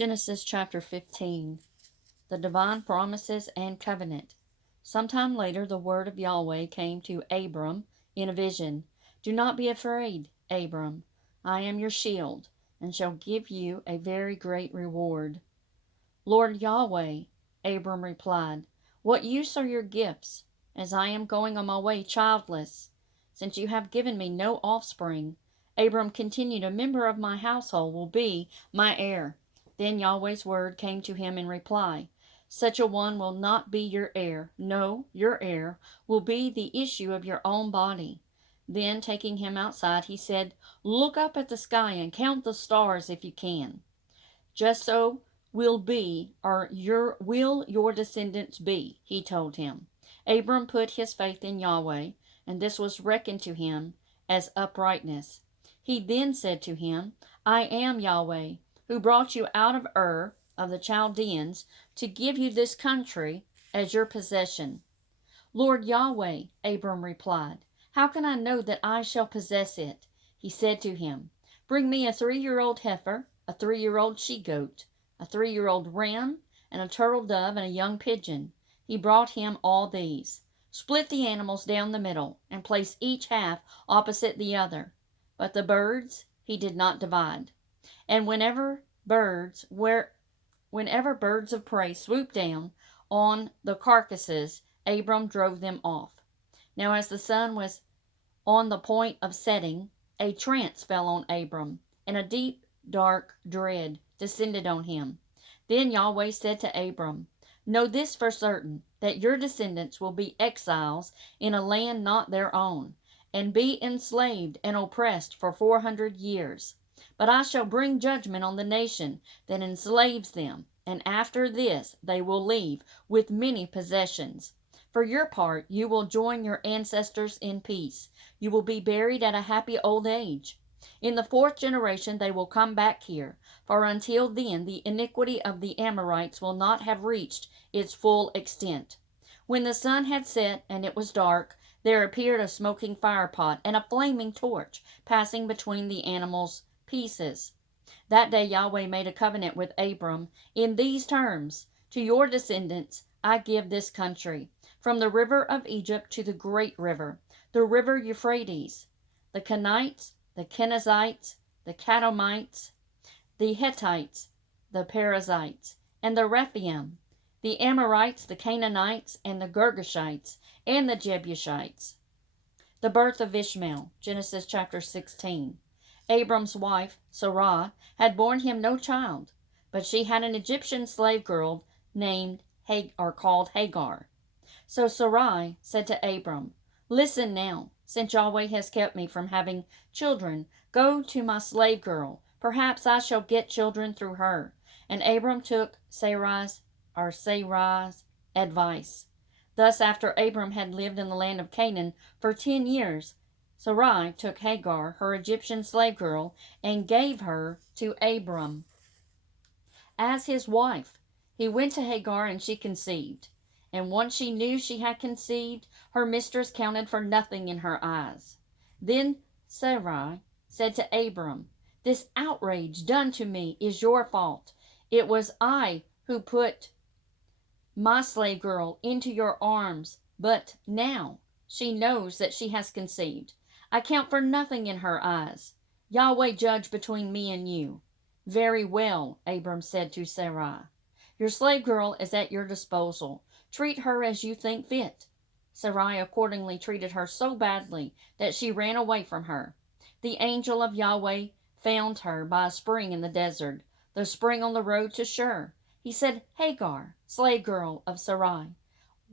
Genesis chapter 15. The divine promises and covenant. Sometime later, the word of Yahweh came to Abram in a vision. Do not be afraid, Abram. I am your shield, and shall give you a very great reward. Lord Yahweh, Abram replied, what use are your gifts, as I am going on my way childless? Since you have given me no offspring, Abram continued, a member of my household will be my heir. Then Yahweh's word came to him in reply. Such a one will not be your heir. No, your heir will be the issue of your own body. Then, taking him outside, he said, look up at the sky and count the stars if you can. Just so will your descendants be, he told him. Abram put his faith in Yahweh, and this was reckoned to him as uprightness. He then said to him, I am Yahweh, who brought you out of Ur of the Chaldeans to give you this country as your possession. Lord Yahweh, Abram replied, how can I know that I shall possess it? He said to him, bring me a 3-year-old heifer, a 3-year-old she-goat, a 3-year-old ram, and a turtle dove, and a young pigeon. He brought him all these. Split the animals down the middle, and place each half opposite the other. But the birds he did not divide. And whenever birds of prey swooped down on the carcasses, Abram drove them off. Now as the sun was on the point of setting, a trance fell on Abram, and a deep, dark dread descended on him. Then Yahweh said to Abram, know this for certain, that your descendants will be exiles in a land not their own, and be enslaved and oppressed for 400 years. But I shall bring judgment on the nation that enslaves them, and after this they will leave with many possessions. For your part, you will join your ancestors in peace. You will be buried at a happy old age. In the 4th generation they will come back here, for until then the iniquity of the Amorites will not have reached its full extent. When the sun had set and it was dark, there appeared a smoking firepot and a flaming torch passing between the animals' pieces. That day Yahweh made a covenant with Abram in these terms, to your descendants I give this country, from the river of Egypt to the great river, the river Euphrates, the Kenites, the Kenizzites, the Kadmonites, the Hittites, the Perizzites, and the Rephaim, the Amorites, the Canaanites, and the Girgashites, and the Jebusites. The birth of Ishmael, Genesis chapter 16. Abram's wife, Sarah, had borne him no child, but she had an Egyptian slave girl called Hagar. So Sarai said to Abram, listen now, since Yahweh has kept me from having children, go to my slave girl. Perhaps I shall get children through her. And Abram took Sarai's advice. Thus, after Abram had lived in the land of Canaan for 10 years, Sarai took Hagar, her Egyptian slave girl, and gave her to Abram as his wife. He went to Hagar, and she conceived. And once she knew she had conceived, her mistress counted for nothing in her eyes. Then Sarai said to Abram, this outrage done to me is your fault. It was I who put my slave girl into your arms, but now she knows that she has conceived. I count for nothing in her eyes. Yahweh judge between me and you. Very well, Abram said to Sarai. Your slave girl is at your disposal. Treat her as you think fit. Sarai accordingly treated her so badly that she ran away from her. The angel of Yahweh found her by a spring in the desert, the spring on the road to Shur. He said, Hagar, slave girl of Sarai,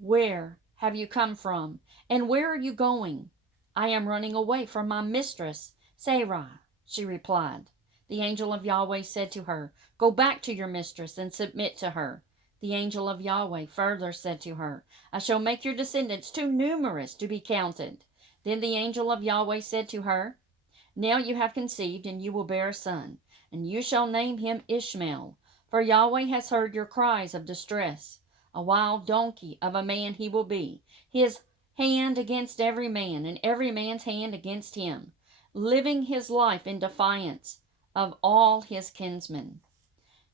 where have you come from, and where are you going? I am running away from my mistress, Sarai, she replied. The angel of Yahweh said to her, go back to your mistress and submit to her. The angel of Yahweh further said to her, I shall make your descendants too numerous to be counted. Then the angel of Yahweh said to her, now you have conceived, and you will bear a son, and you shall name him Ishmael, for Yahweh has heard your cries of distress. A wild donkey of a man he will be, his hand against every man, and every man's hand against him, living his life in defiance of all his kinsmen.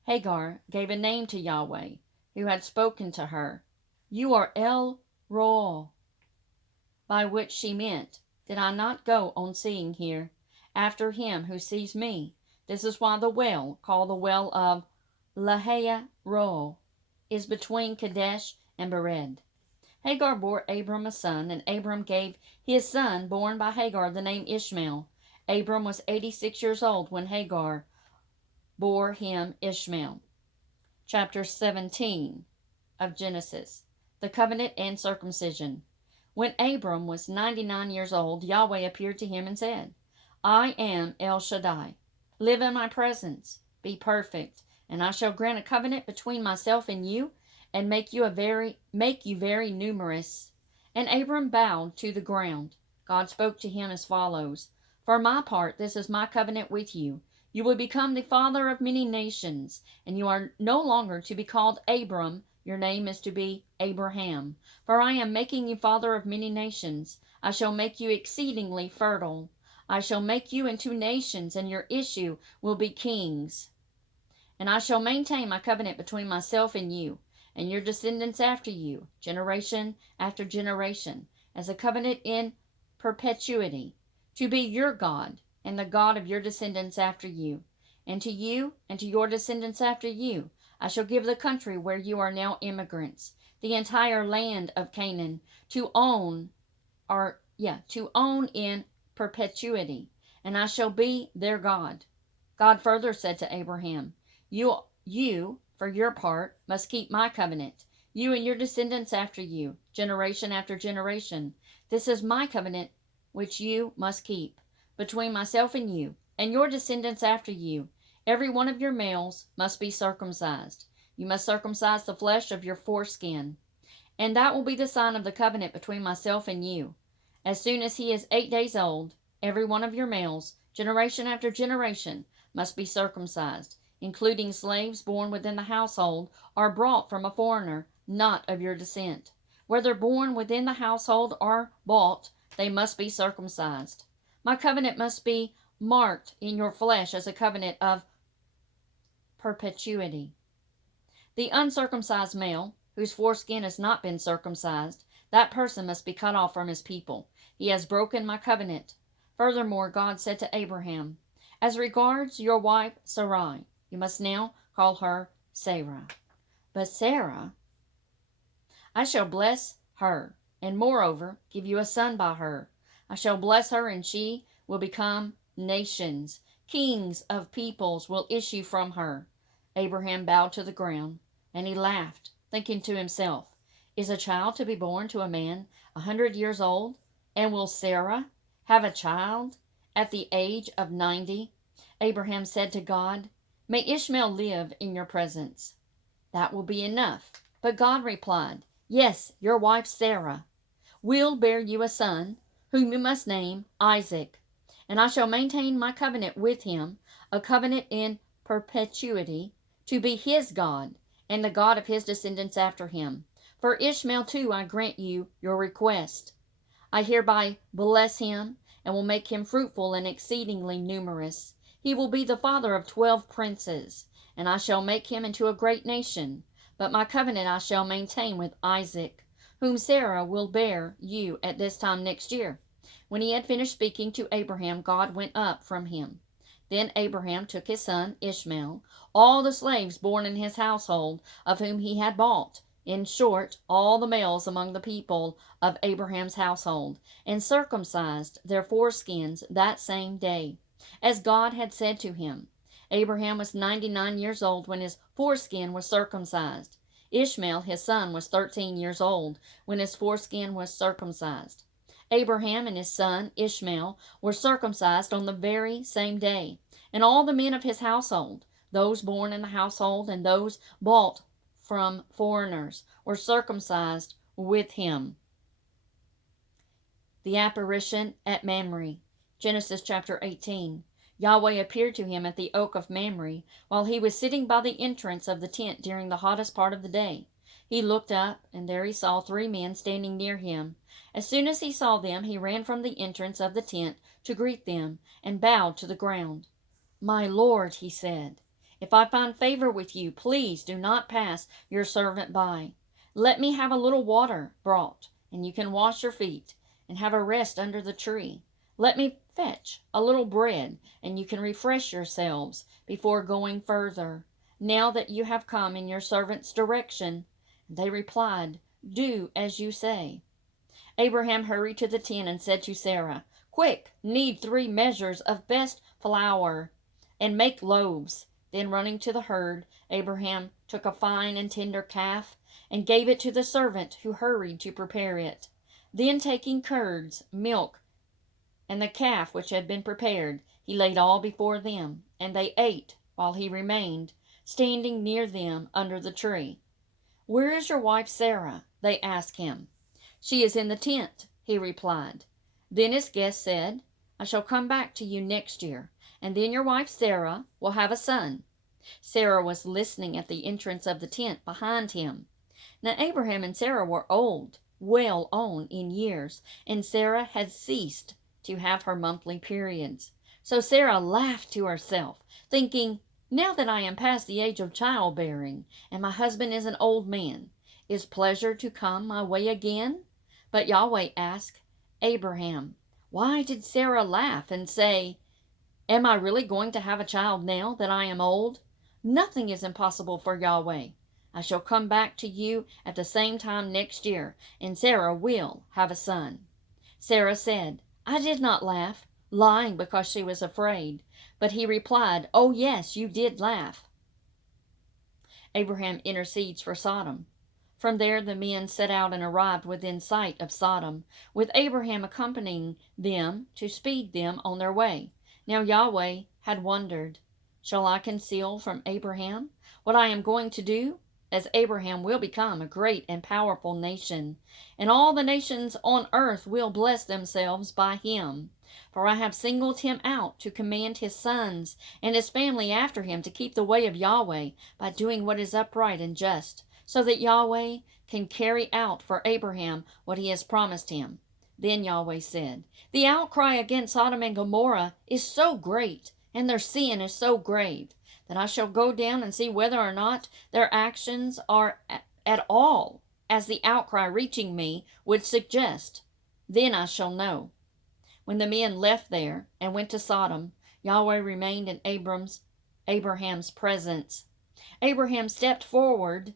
Hagar gave a name to Yahweh, who had spoken to her. You are El Roi, by which she meant, did I not go on seeing here, after him who sees me? This is why the well, called the well of Lahai Roi, is between Kadesh and Bered. Hagar bore Abram a son, and Abram gave his son born by Hagar the name Ishmael. Abram was 86 years old when Hagar bore him Ishmael. Chapter 17 of Genesis. The covenant and circumcision. When Abram was 99 years old, Yahweh appeared to him and said, I am El Shaddai. Live in my presence. Be perfect, and I shall grant a covenant between myself and you, and make you very numerous. And Abram bowed to the ground. God spoke to him as follows, For my part, this is my covenant with you. You will become the father of many nations, and you are no longer to be called Abram. Your name is to be Abraham. For I am making you father of many nations. I shall make you exceedingly fertile. I shall make you into nations, and your issue will be kings. And I shall maintain my covenant between myself and you, and your descendants after you, generation after generation, as a covenant in perpetuity, to be your God, and the God of your descendants after you. And to you, and to your descendants after you, I shall give the country where you are now immigrants, the entire land of Canaan, to own in perpetuity, and I shall be their God. God further said to Abraham, You, for your part, must keep my covenant, you and your descendants after you, generation after generation. This is my covenant which you must keep, between myself and your descendants after you. Every one of your males must be circumcised. You must circumcise the flesh of your foreskin, and that will be the sign of the covenant between myself and you. As soon as he is 8 days old, every one of your males, generation after generation, must be circumcised, including slaves born within the household or brought from a foreigner, not of your descent. Whether born within the household or bought, they must be circumcised. My covenant must be marked in your flesh as a covenant of perpetuity. The uncircumcised male, whose foreskin has not been circumcised, that person must be cut off from his people. He has broken my covenant. Furthermore, God said to Abraham, As regards your wife Sarai, you must now call her Sarah. But Sarah, I shall bless her, and moreover give you a son by her. I shall bless her, and she will become nations. Kings of peoples will issue from her. Abraham bowed to the ground, and he laughed, thinking to himself, Is a child to be born to a man 100 years old? And will Sarah have a child at the age of 90? Abraham said to God, May Ishmael live in your presence. That will be enough. But God replied, Yes, your wife Sarah will bear you a son, whom you must name Isaac. And I shall maintain my covenant with him, a covenant in perpetuity, to be his God, and the God of his descendants after him. For Ishmael too I grant you your request. I hereby bless him, and will make him fruitful and exceedingly numerous. He will be the father of 12 princes, and I shall make him into a great nation. But my covenant I shall maintain with Isaac, whom Sarah will bear you at this time next year. When he had finished speaking to Abraham, God went up from him. Then Abraham took his son Ishmael, all the slaves born in his household, of whom he had bought, in short, all the males among the people of Abraham's household, and circumcised their foreskins that same day, as God had said to him. Abraham was 99 years old when his foreskin was circumcised. Ishmael, his son, was 13 years old when his foreskin was circumcised. Abraham and his son Ishmael were circumcised on the very same day, and all the men of his household, those born in the household and those bought from foreigners, were circumcised with him. The apparition at Mamre. Genesis chapter 18. Yahweh appeared to him at the oak of Mamre while he was sitting by the entrance of the tent during the hottest part of the day. He looked up, and there he saw 3 men standing near him. As soon as he saw them, he ran from the entrance of the tent to greet them, and bowed to the ground. My Lord, he said, If I find favor with you, please do not pass your servant by. Let me have a little water brought, and you can wash your feet, and have a rest under the tree. Let me fetch a little bread, and you can refresh yourselves before going further, now that you have come in your servant's direction. And they replied, Do as you say. Abraham hurried to the tent and said to Sarah, Quick, knead 3 measures of best flour, and make loaves. Then running to the herd, Abraham took a fine and tender calf, and gave it to the servant, who hurried to prepare it. Then taking curds, milk, and the calf which had been prepared, he laid all before them, and they ate, while he remained, standing near them under the tree. Where is your wife Sarah? They asked him. She is in the tent, he replied. Then his guest said, I shall come back to you next year, and then your wife Sarah will have a son. Sarah was listening at the entrance of the tent behind him. Now Abraham and Sarah were old, well on in years, and Sarah had ceased to have her monthly periods. So Sarah laughed to herself, thinking, Now that I am past the age of childbearing, and my husband is an old man, is pleasure to come my way again? But Yahweh asked Abraham, Why did Sarah laugh and say, Am I really going to have a child now that I am old? Nothing is impossible for Yahweh. I shall come back to you at the same time next year, and Sarah will have a son. Sarah said, I did not laugh, lying because she was afraid. But he replied, Oh, yes, you did laugh. Abraham intercedes for Sodom. From there the men set out and arrived within sight of Sodom, with Abraham accompanying them to speed them on their way. Now Yahweh had wondered, Shall I conceal from Abraham what I am going to do? As Abraham will become a great and powerful nation, and all the nations on earth will bless themselves by him. For I have singled him out to command his sons and his family after him to keep the way of Yahweh by doing what is upright and just, so that Yahweh can carry out for Abraham what he has promised him. Then Yahweh said, The outcry against Sodom and Gomorrah is so great, and their sin is so grave, that I shall go down and see whether or not their actions are at all as the outcry reaching me would suggest. Then I shall know. When the men left there and went to Sodom, Yahweh remained in Abraham's presence. Abraham stepped forward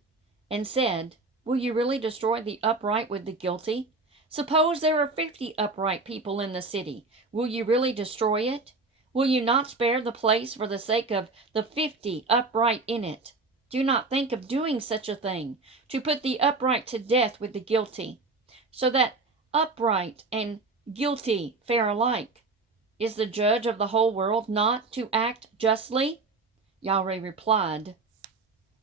and said, Will you really destroy the upright with the guilty? Suppose there are 50 upright people in the city. Will you really destroy it? Will you not spare the place for the sake of the 50 upright in it? Do not think of doing such a thing, to put the upright to death with the guilty, so that upright and guilty fare alike. Is the judge of the whole world not to act justly? Yahweh replied,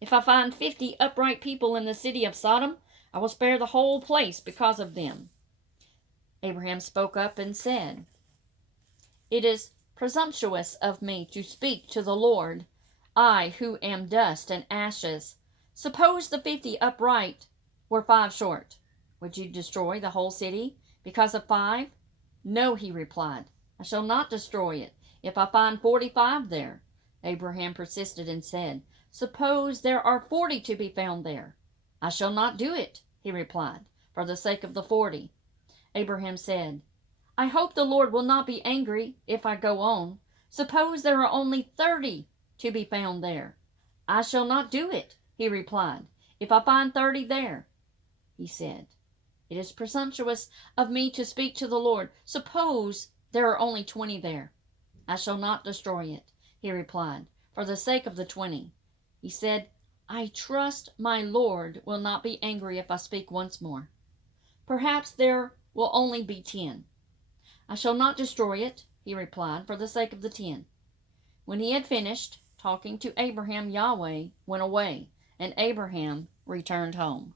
If I find 50 upright people in the city of Sodom, I will spare the whole place because of them. Abraham spoke up and said, It is presumptuous of me to speak to the Lord, I who am dust and ashes. Suppose the 50 upright were 5 short. Would you destroy the whole city because of 5? No, he replied. I shall not destroy it if I find 45 there. Abraham persisted and said, Suppose there are 40 to be found there. I shall not do it, he replied, for the sake of the 40. Abraham said, I hope the Lord will not be angry if I go on. Suppose there are only 30 to be found there. I shall not do it, he replied, if I find 30 there. He said, It is presumptuous of me to speak to the Lord. Suppose there are only 20 there. I shall not destroy it, he replied, for the sake of the 20. He said, I trust my Lord will not be angry if I speak once more. Perhaps there will only be 10. I shall not destroy it, he replied, for the sake of the 10. When he had finished talking to Abraham, Yahweh went away, and Abraham returned home.